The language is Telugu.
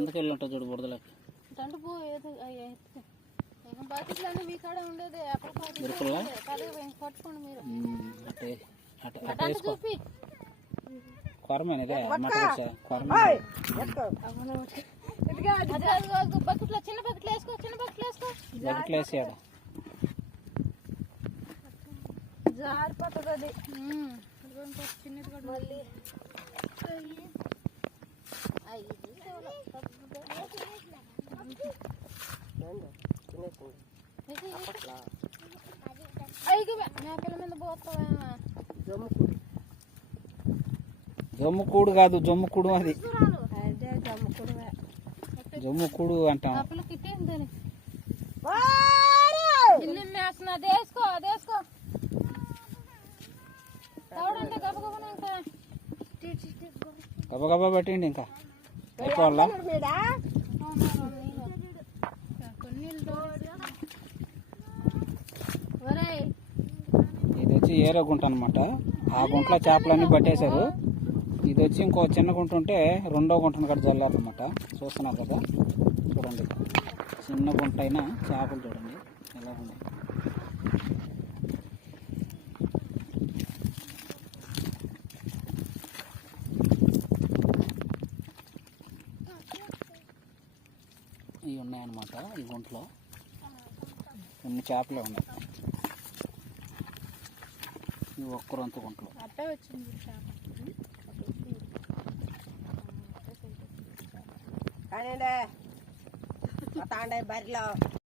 ఎందుకు వెళ్ళి ఉంటుంది చూడు బురదలోకి. మీ కాడ ఉండేది దొరకలా? పట్టుకోండి మీరు. అట్టే అట్ట అట్ట వేసుకో. కొరమేన బకెట్లో చిన్న బకెట్లు వేసుకో చిన్న బకెట్లు వేసుకో. బకెట్లు జారిపోతుంది అది. చిన్నది కూడా మళ్ళీ. మేకల జమ్ముకూడు కాదు జమ్ముకూడు అది. జమ్ముకూడు అంటాం. వేసుకో వేసుకో గబగబా పెట్టండి ఇంకా. అయిపోవాలా ఇది వచ్చి ఏరో గుంట అనమాట ఆ గుంటలో చేపలన్నీ పట్టేశారు. ఇది వచ్చి ఇంకో చిన్న గుంట ఉంటే రెండో గుంటను కూడా జల్లారనమాట అనమాట చూస్తున్నారు కదా? చూడండి. చిన్న గుంట అయినా చేపలు చూడండి. ఎలా ఉన్నాయి? ఇవి ఉన్నాయన్నమాట ఈ గుంటలో కొన్ని చేపలే ఉన్నాయి. ఈ ఒక్కరంత గుంటలో తాండే బరిలో.